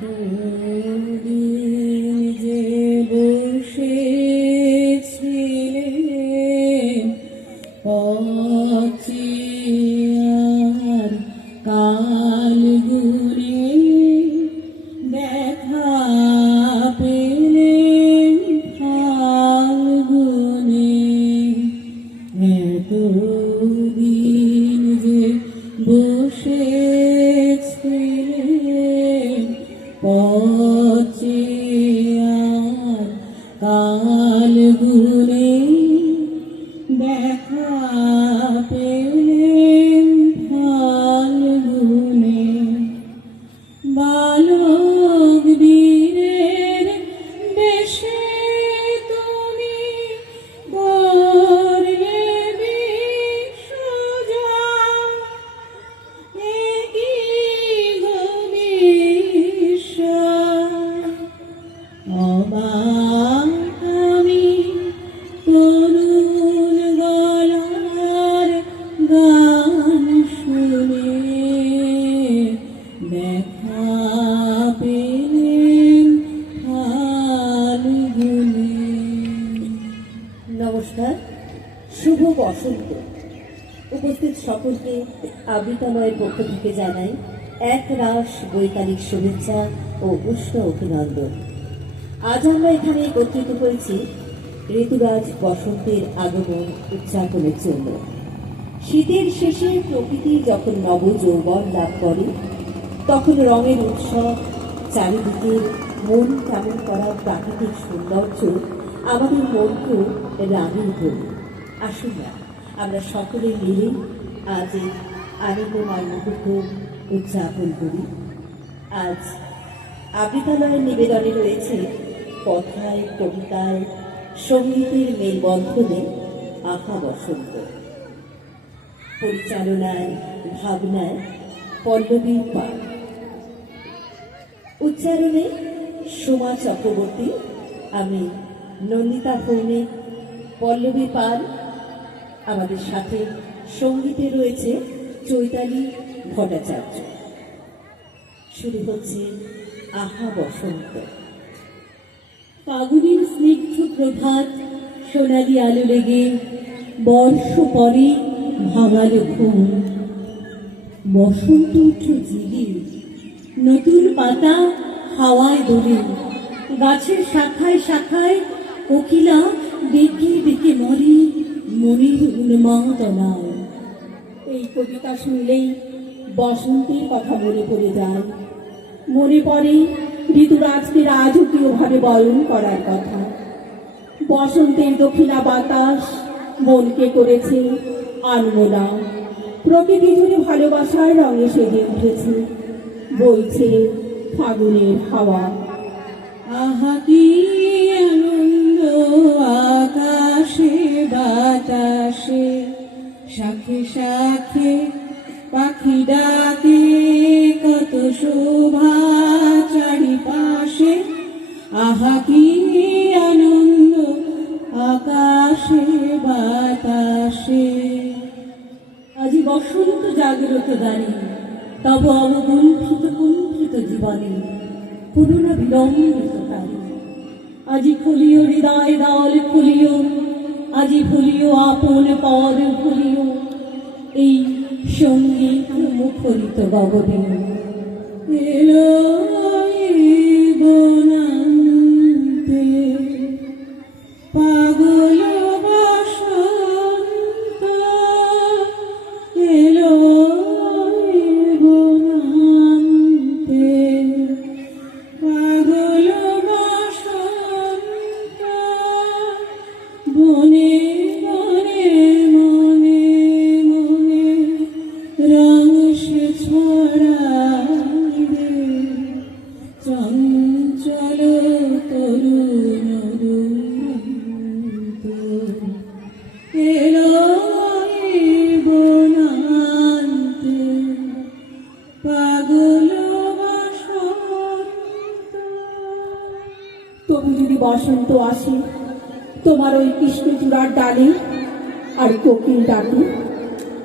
এতদিন যে বসেছিলেন পথিয়ার কাল গুনে দেখা পেলেন ফাল্গুনে। এতদিন যে বসেছিলেন পথিয়ার কাল গুনে দেখা পেলেন ফাল্গুনে। বালক বীরের বেশে তুমি গর্বে বিশ্বজয়, একই গবিশ্বর অবাক আমি তরুণ গলার গান শুনে দেখা পেলেন ফাল্গুনে। নমস্কার, শুভ বসন্ত। উপস্থিত সকলকে আবৃতালয়ের পক্ষ থেকে জানাই এক রাস বৈকালিক শুভেচ্ছা ও উষ্ণ অভিনন্দন। আজ আমরা এখানে একত্রিত হয়েছি ঋতুরাজ বসন্তের আগমন উদযাপনের জন্য। শীতের শেষে প্রকৃতি যখন নব যৌবন লাভ করে, তখন রঙের উৎসব, চারিদিকের মন কেমন করা প্রাকৃতিক সৌন্দর্য আমাদের মনকে রাঙিয়ে তোলে। আসুন না আমরা সকলে মিলে আজ এই আনন্দময় মুহূর্ত উদযাপন করি। আজ আবৃতালয়ের নিবেদনে রয়েছে কথায়, কবিতায়, সঙ্গীতের মেলবন্ধনে আঁকা বসন্ত। পরিচালনায়, ভাবনায় পল্লবীর পাল, উচ্চারণে সোমা চক্রবর্তী, আমি নন্দিতা ভৌমিক, পল্লবী পাল। আমাদের সাথে সঙ্গীতে রয়েছে চৈতালি ভট্টাচার্য। শুরু হচ্ছে আহা বসন্ত। ফাগুনের স্নিগ্ধ প্রভাত সোনালি আলো লেগে বর্ষ পরে ভাঙালো ঘুম। বসন্ত উঠল জিলি, নতুন পাতা হাওয়ায় দোলে, গাছের শাখায় শাখায় কোকিলা ডেকে ডেকে মরে মনের উন্মাদনায়। এই কবিতা শুনলেই বসন্তের কথা মনে পড়ে যায়। মনে পড়ে ঋতুরাজকে রাজকীয়ভাবে বরণ করার কথা। বসন্তের দক্ষিণা বাতাস মনকে করেছে আনমোলা। প্রকৃতি জুড়ে ভালোবাসার রঙে সেজে উঠেছে, বইছে ফাগুনের হাওয়া। আহা কি আনন্দ আকাশে বাতাসে, শাখে শাখে পাখি ডাকে, কত শোভা চারিপাশে। আহা কি আনন্দ আকাশে বাতাসে। আজি বসন্ত জাগ্রত দাঁড়ি, তব অবগুণ্ঠিত কুণ্ঠিত জীবনে করুণা বিলম্বিত তারি। আজি খুলিও হৃদয় দল খুলিও, আজি ভুলিও আপন পদ ভুলিও, এই সঙ্গীত মুখরিত গগনে। এলো বনান্তে পাগল বসন্ত, এলো বনান্তে পাগল বসন্ত। বনে বনে মনে মনে রং সে ছড়ায় রে, চঞ্চল তরুণ দুরন্ত। এলো বনান্তে পাগল বসন্ত। তবু যদি বসন্ত আসে তোমার ওই কৃষ্ণচূড়ার ডালে আর কোকিল ডাকে,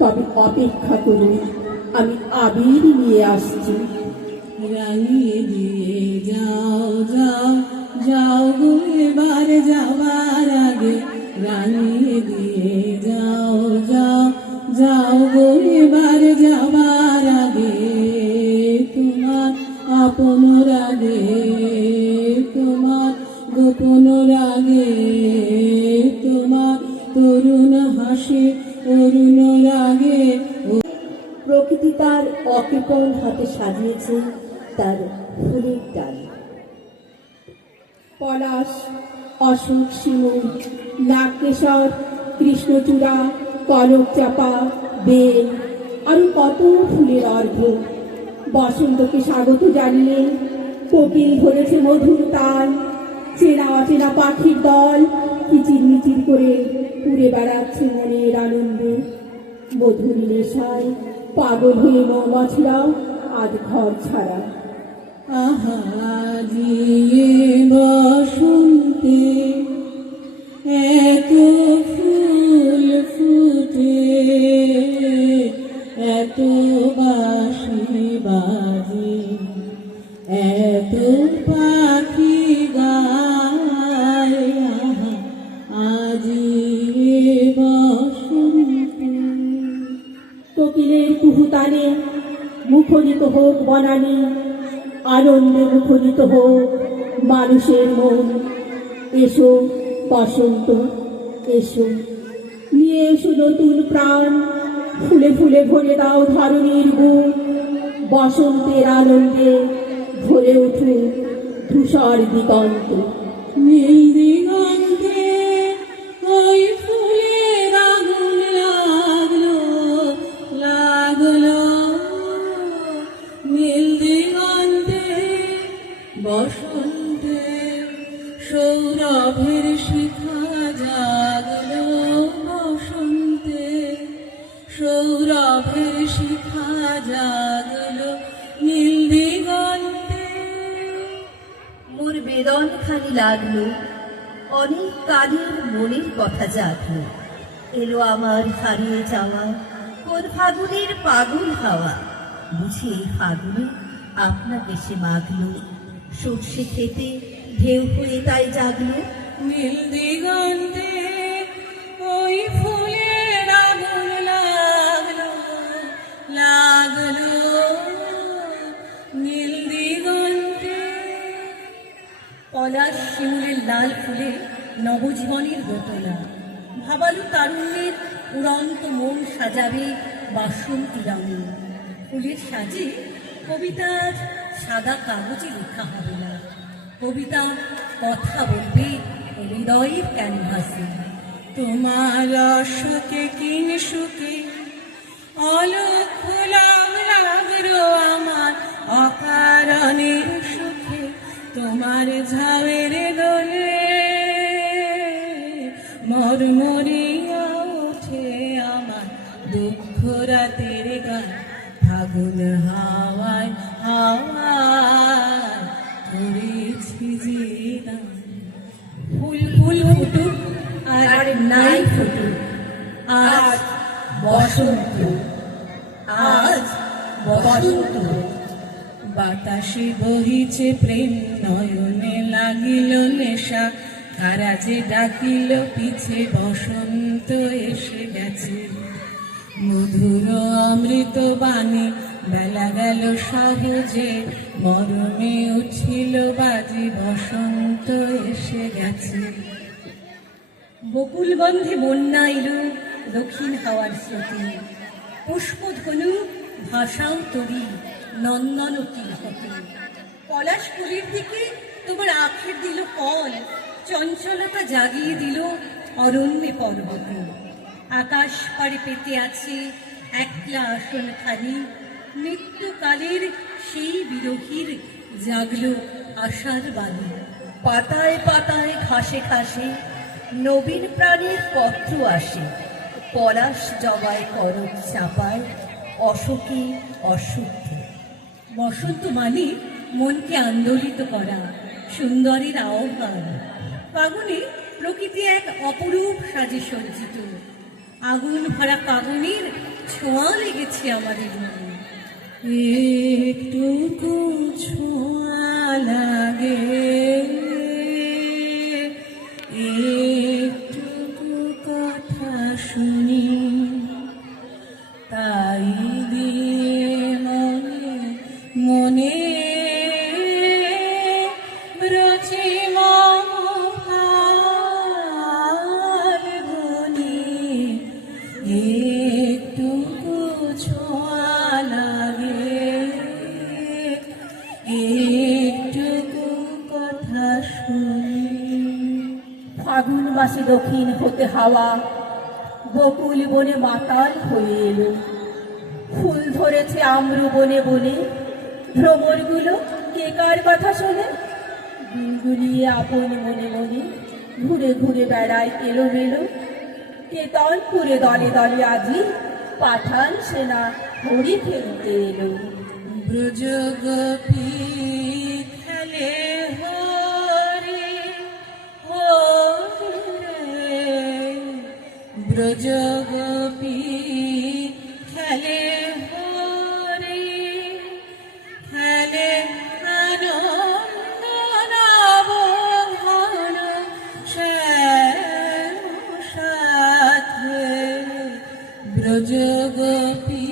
তবে অপেক্ষা করুন, আমি আবির নিয়ে আসছি। রাঙিয়ে দিয়ে যাও যাও যাও গো এবার যাবার আগে রাঙিয়ে দিয়ে যাও যাও যাও গো এবার যাবার আগে তোমার আপন রাগে তোমার গোপন রাগে তোমার তরুণ হাসি অরুণ রাগে প্রকৃতি তার অকৃপণ হাতে সাজিয়েছে তার ফুলের ডাল। পলাশ অশোক শিমুল নাগকেশর কৃষ্ণচূড়া কনক চাপা বেল আরো কত ফুলের অর্ঘ্য বসন্তকে স্বাগত জানিয়ে কোকিল ধরেছে মধুর তাল। চেনা অচেনা পাখির দল কিচির মিচির করে উড়ে বেড়াচ্ছে মনের আনন্দে। মধুর নেশায় পাগল হয়ে মৌমাছিরাও আজ ঘর ছাড়া। আহা দিয়ে বসন্তে এত ফুল ফুটে এত বাঁশি বাজে এত পাখি গায় আহা আজি বসন্তে। কোকিলের কুহুতানে মুখরিত হোক বনানী আনন্দে মুখরিত হোক মানুষের মন। এসো বসন্ত এসো নিয়ে এসো নতুন প্রাণ ফুলে ফুলে ভরে দাও ধরণীর বুক। বসন্তের আনন্দে ভরে উঠুক ধূসর দিগন্ত। নীল দিগন্তে ওই ফুলের আগুন লাগলো লাগলো নীল দিগন্তে বসন্তে সৌরভের শিখা জাগলো বসন্তে সৌরভের শিখা জাগলো নীল দিগন্তে। মোর বেদন খানি লাগলো অনেক কালের মনের কথা জাগলো। এলো আমার হারিয়ে যাওয়া কোন ফাগুনের পাগল হাওয়া। বুঝি এই ফাগুনে আপনাকে সে মাগলো। সর্ষে খেতে ঢেউ হয়ে তাই জাগলো। নীল দিগন্তে ওই ফুলের আগুন লাগলো লাগলো নীল দিগন্তে। পলাশ শিমুলের লাল ফুলে নবজীবনের দোতলা ভাবালু তারুণ্যের উড়ন্ত মন সাজাবে বাসন্তী রঙে। ফুলের সাজে কবিতা আজ সাদা কাগজে লেখা হবে না, কবিতা কথা বলবে হৃদয়ের ক্যানভাসে। তোমার অসুখে কিন সুখে অলক্ষ লাগলো আমার অকারণের সুখে তোমার ঝাবের দোলে মরমরিয়া ওঠে আমার দুঃখ রাতের গান। ফাগুন হাওয়ায় হাওয়ায় করেছি যে গান। ফুল ফুল ফুটুক আর নাই ফুটুক, আজ বসন্ত, আজ বসন্ত। বাতাসে বহিছে প্রেম নয়নে লাগিল নেশা তারা যে ডাকিল পিছে বসন্ত এসে গেছে। মধুর অমৃত বাণী বেলা গেল সহজে মরমে উঠিল বাজি বসন্ত এসে গেছে। বকুল গন্ধে বন্যা এলো দক্ষিণ হাওয়ার স্রোতে। পুষ্পধনু ভাষাও তরি নন্দন কিলহতে। পলাশ ফুলের দিকে তোমার আখের দিল কল, চঞ্চলতা জাগিয়ে দিল অরণ্যে পর্বতে। আকাশ পাড়ে পেতে আছে একলা আসন খানি, মৃত্যুকালের সেই বিরোহীর জাগলো আশার বাণী। পাতায় পাতায় ঘাসে ঘাসে নবীন প্রাণের পত্র আসে। পলাশ জবায় করক চাপায় অশোকে অশুদ্ধ। বসন্ত মানে মনকে আন্দোলিত করা, সুন্দরের আহ্বান। ফাগুনে প্রকৃতি এক অপরূপ সাজে সজ্জিত। আগুন ভরা ফাগুনের ছোঁয়া লেগেছে আমাদের মনে। একটু মাসে দক্ষিণ হতে হাওয়া বকুল বনে মাতাল হয়ে এলো। ফুল ধরেছে আম্র বনে বনে, ভ্রমরগুলো কে কার কথা শোনে? গুলিয়ে আপন মনে মনে ঘুরে ঘুরে বেড়ায় এলোমেলো। কেতনপুরে দলে দলে আজি পাঠান সেনা হরি ফেলতে এলো। ব্রজ গোপী খেলে হরি হরে, ব্রজ গোপী খেলে হরি, খেলে আনন্দ নব ঘন শ্যাম সাথে, ব্রজ গোপী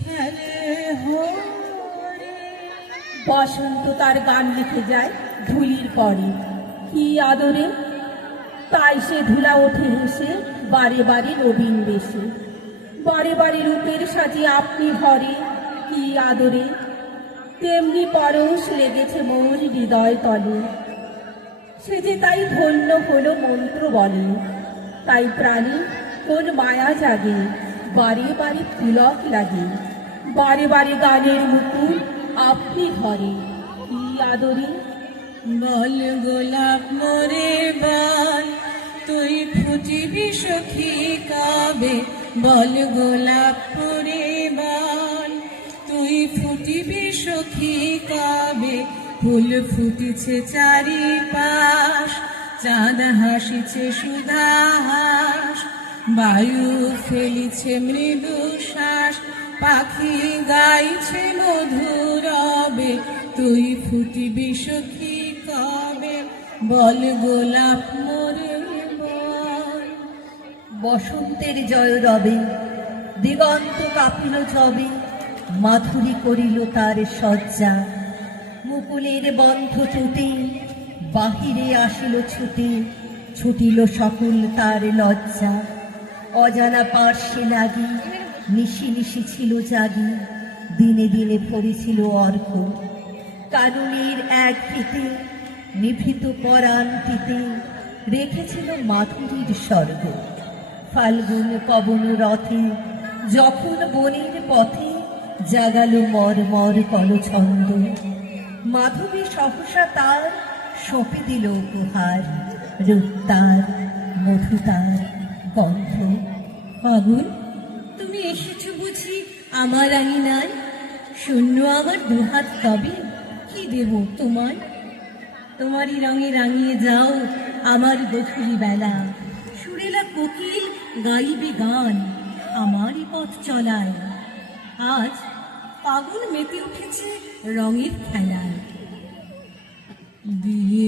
খেলে হরি। বসন্ত তার গান লিখে যায় ধুলির পরে, কি আদরে তাই সে ধুলা ওঠে হেসে বারে বারে নবীন বেশে। বারে বারে রূপের সাজে আপনি ভরে, কি আদরে তেমনি পরশ লেগেছে মোর হৃদয় তলে। সে যে তাই ধন্য হলো মন্ত্র বলে, তাই প্রাণী কোন মায়া জাগে, বারে বারে পুলক লাগে। বারে বারে গানের মুকুল আপনি ধরে, কি আদরে বল গোলাপ মোরে বল, তুই ফুটিবি সখী কবে, বল গোলাপ মোরে বল, তুই ফুটিবি সখী কবে। ফুল ফুটিছে চারিপাশ, চাঁদ হাসিছে সুধাহাস, বায়ু ফেলিছে মৃদু শ্বাস, পাখি গাইছে মধুরবে, তুই ফুটিবি সখী কবে, বল গোলাপ মোরে বল। বসন্তের জয় রবে, দিগন্ত কাঁপিল যবে, মাধুরী করিল তার সজ্জা। মুকুলের বন্ধ চুটে বাহিরে আসিল ছুটে, ছুটিল সকল তার লজ্জা। অজানা পার্শ্বে লাগি নিশি নিশি ছিল জাগি, দিনে দিনে ভরেছিল অর্ঘ। কাননের এক ফিতে নিভৃত পরান্তিতে রেখেছিল মাধুরীর স্বর্গ। ফাল্গুন পবন রথে যখন বনের পথে জাগালো মরমর কলছন্দ, মাধবী সহসা তার সঁপে দিল উপহার, রূপ তার মধু তার গন্ধ। ফাগুন তুমি এসেছো বুঝি আমার আঙিনায়, শূন্য আমার দুহাত তবে কি দেব তোমায়? তোমারই রঙে রাঙিয়ে যাও আমার গধূলি বেলা, সুরেলা কোকিল গাইবে গান আমারই পথ চলায়। আজ ফাগুন মেতে উঠেছে রঙের খেলায়। দিয়ে